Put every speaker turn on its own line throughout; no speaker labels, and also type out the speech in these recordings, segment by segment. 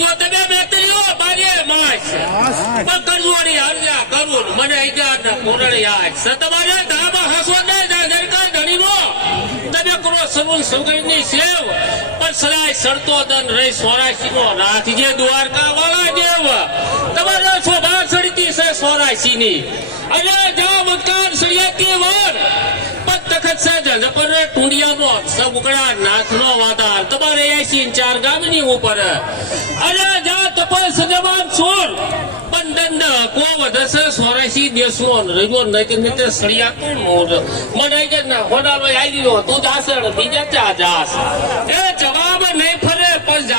જો તમે બેતરીઓ બારે માસ. સેવ, પણ સરાય સડતો દન રહી સોરાશી નો રાખજે દ્વારકા વાળા દેવ, તમારે શોભા સડતી છે સોરાશી ની અને જા મકાન સળિયાતી વર સાજન પર ટુંડિયાનો સબકડા નાથનો વાદાર તમારે એસી ચાર ગામની ઉપર. અને જા તપસ જવાન સોર પણ દંડ કો વધશે સોરાશી દેશનો રજો નકે નકે સળિયાતો મોર? મને કે ના હોડાલો આવી ગયો તું જાસણ, બીજા ચા જાસ. એ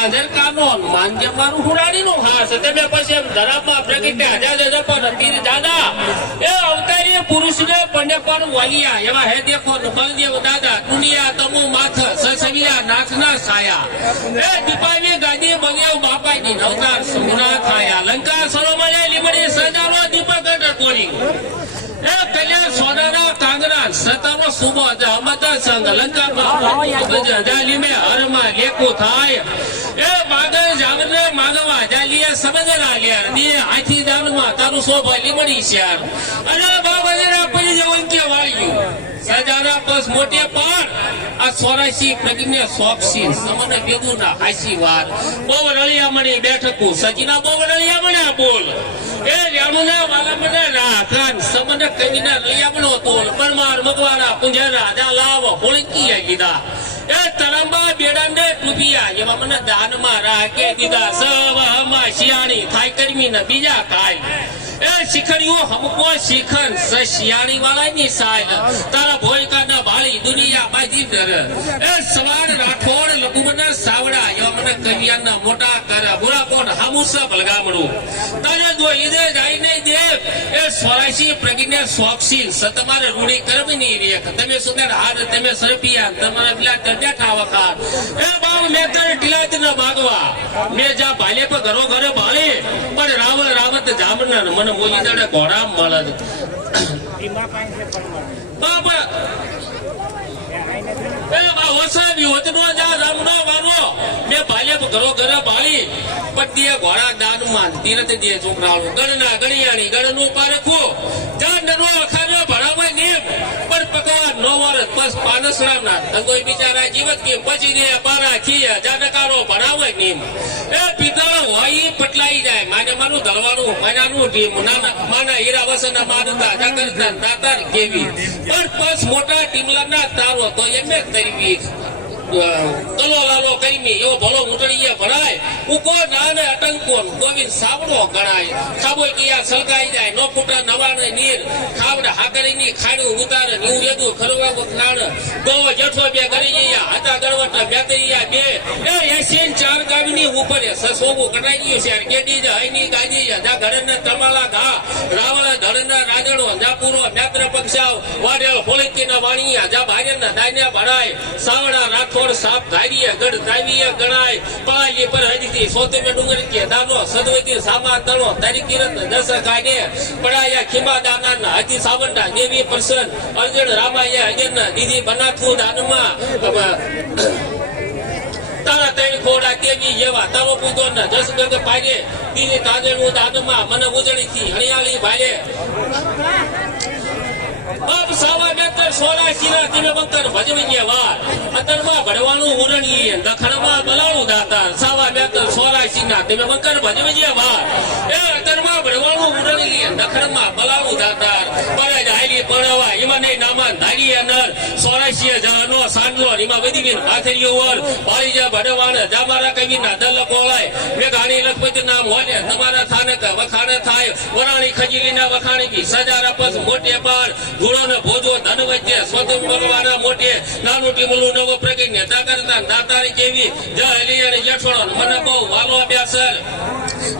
ફરે કાનો હનુમાન જે મારું હુરાણી નું હાસ તમે પછી એમ ધરામાં પ્રગટે હજાર હજાર પર પીર દાદા. એ અવતારી પુરુષને પંડે પણ વાલિયા. એવા હે દેખો બલદેવ દાદા. દુનિયા તમો માથ સસવિયા નાથના સાયા એ દીપાવી ગાદી બગેવ બાપાજી નવતાર સમુના થાયા લંકા સરોમળે લીમડી સજારો સતારો સુબો અમતા સંગ લંકા જાલી મે હરમાં લેકુ થાય. એ માગે જામને માગવા જાલીએ સમજરા લ્યાર ને આથી દાનમાં તારું શોભા લીમડી શ્યાર અને બાબા જરા પડી જવું કે વાળ્યું સજાના બસ મોટે પાર. આ સોરાશી પ્રજ્ઞા સોક્ષી સમન બેદુના હાસી વાત બહુ રળિયા મણી બેઠકું. સજીના બહુ રળિયા મળ્યા બોલ. એ જામુના વાલા મને રાખન સમન કવિના રળિયા મણો પણ માર મગવાના પુંજરા જા લાવ હોળકી ગીધા એ તરંબા બેડાને ડૂબિયા. એવા મને દાનમાં રાખે દીધા. સવામાં શિયાણી થાય કરમી ને બીજા એ શિખરીઓ હમકો શિખર સ શિયાળી વાળાની સાય. તારા ભોયકા ના ભાળી દુનિયા બાજી ડર એ સવાર રાઠોડ લઘુમના સાવડા એવા મને કવિયાના મોટા કર બોલા કોણ હામુસા ભલગામડું તારે જો ઈદે જાઈને દેવ. એ સોરાશી પ્રગિને સોક્ષી સતમારે તમારે રૂડી કરમની રેખ. તમે સુદર હાર, તમે સરપિયા, તમારા પેલા ખાવા વખા એ બાવ મેતર તારે ટીલાજ ના ભાગવા મે જા ભાલે પર ઘરો ઘરે ભાળે પણ રાવણ, રાવત જામના મને મોજી દાડે ઘોડા મળે બાબા એ બા વસાવી, વચનો જા, રામનો વારો. મેં ભાલે પર ઘરો ઘરે ભાળી. પણ તે ઘોડા દાનમાં તીરથ દે છોકરાઓ. ગણના ગણિયાણી, ગણનું પારખું. જા નરો અખાનો ભણાવાય નેમ. પણ પકવા નો વર્ષ બસ પાનસરામ ના તંગોઈ બિચારા જીવત કે પછી દે બારા ખીયા જા નકારો ભણાવાય એ પિતા હોય પટલાઈ જાય. માને મારું ધરવાનું માનાનું ટીમ નાના, માના હીરા વસના મારતા જા દાતાર કેવી. પણ બસ મોટા ટીમલાના તારો તો એમ જ તરવી કલો કઈમી એવો ભલો મૂંટણીએ ભણાય? ઉકો નાને અટંકો ગોવિંદ સાવડો ગણાય. સાબોય કિયા સલકાઈ જાય? નો ફૂટા નવાને નીર. ખાવડ હાકરીની ખાડું ઉતારે નીવ રેદું ખરવા ખાડ ગો જઠો બે કરી ગયા હતા ગણવટ બેતરીયા બે. એ એસીન ચાર ગામની ઉપર સસોગો કટાઈ ગયું છે. કેડી જ હઈની ગાજી જા ઘડને તમાલા ઘા. રાવળ ધરના રાજણો જા પૂરો પક્ષાવ. વાડેલ હોળકીના વાણીયા, જા ભારેના દાન્યા ભરાય. સાવડા રાખોડ સાપ ધારીએ, ગઢ દાવીએ ગણાય. પળાઈ પર હજીથી સોતેમે ડુંગર કે દાનો, સદવતી સામા તણો તારી કિરત દસ કાઢે પડાયા ખીમા દાના હજી સાવંડા દેવી પરસન, અર્જણ, રામાયા અજન દીદી બનાથું દાનમાં. તારા તૈણ ખોડા કેવી જેવા, તારો પૂતો ને દસ ગંગ પાડે. દીદી તાજેડું દાનમાં, મને ઉજળી થી હણિયાળી ભાડે બાપ સાવા બેતર સોળા શીરા તમે બંકર ભજવી ગયા વાર અતરમાં ભરવાનું ઉરણીએ દખણમાં બલાણું દાતા સાવા બેતર સોના શીના તમે બંકર ભજવી ગયા વાર એ અતરમાં ભરવાનું ઉરણીએ દખણમાં બલાણું દાતા પર જાયલી પરવા ઈમને નામા ધારી અનર સોળાશી જાનો સાંડલો રીમા બધી પાથરીઓ વર પાળી જા ભડવાણ જામારા કવિના દલ કોળાય મે ગાણી લખપતિ નામ હોને તમારા થાનક વખાણ થાય વરાણી ખજીલીના વખાણી સજા સજારા પસ મોટે પાર ગુણો ને ભોજો ધન વચ્ચે સ્વતંત્ર બળવાના મોટે નાનું ટીમલું નવો પ્રગટ્ય દાકરતા દાતારી કેવી જય હલી અને જઠોડો મને બહુ વાલો અભ્યાસર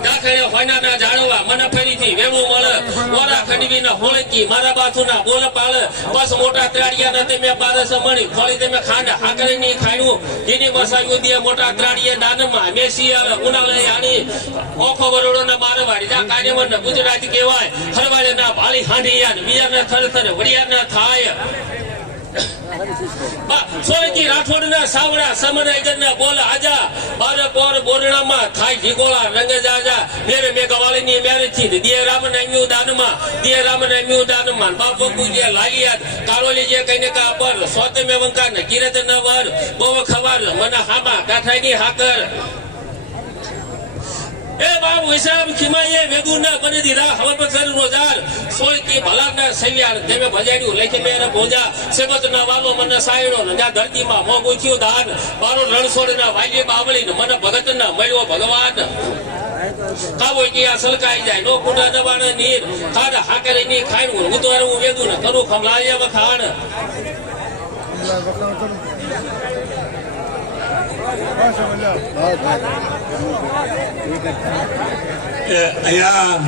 દાખલે હોનાના જાળવા મને ફરીથી વેવું મળે. ઓરા ખંડવીના હોળકી મારા બાથુના બોલ પાળ બસ મોટા ત્રાડિયા ના તમે બારસ મણી ફળી તમે ખાંડ હાકરીની ખાયું. જેની મસાયું દે મોટા ત્રાડિયા દાનમાં મેસી આવે ઉનાળે આણી ઓખો વરોડો ના મારવાડી જા કાર્યમન ને ગુજરાતી કહેવાય. ખરવાડે ના ભાળી હાંડી યાર. બીજા ના થર થર વડિયા ના થાય. બા, સોયજી રાઠોડના સાવડા સમરાયગરના બોલ આજા બારે પોર બોરણામાં થાય ઢીગોળા રંગ જાજા મેરે મેઘવાળીની મેરેથી દિયે રામ નામ્યું દાનમાં દિયે રામ નામ્યું દાનમાં બાપો પૂજ્ય લાલિયાત કારોલી જે કઈને કા પર સોતમે વંકા ને કિરત ન વર બોવ ખબર મને હામા કાઠાની હાકર. એ બાપ વિશામ ખીમાઈએ વેગુના બની દીધા હવે પસર રોજાર સોય કે ભલાના સૈયાર દેવે ભજાડ્યું. લેખે મેરે ભોજા સેવત ના વાલો મને સાયડો ને જા ધરતીમાં મો ગુચ્યું દાન. મારો રણછોડ ના વાલી બાવળી ને મને ભગત ના મળ્યો ભગવાન. કાવો આ સલકાઈ જાય, નો કુડા દબાણ નીર. ખાડ હાકરી ની ખાઈ હું ઉતવાર હું વેગું ને કરું ખમલાયા વખાણ
يا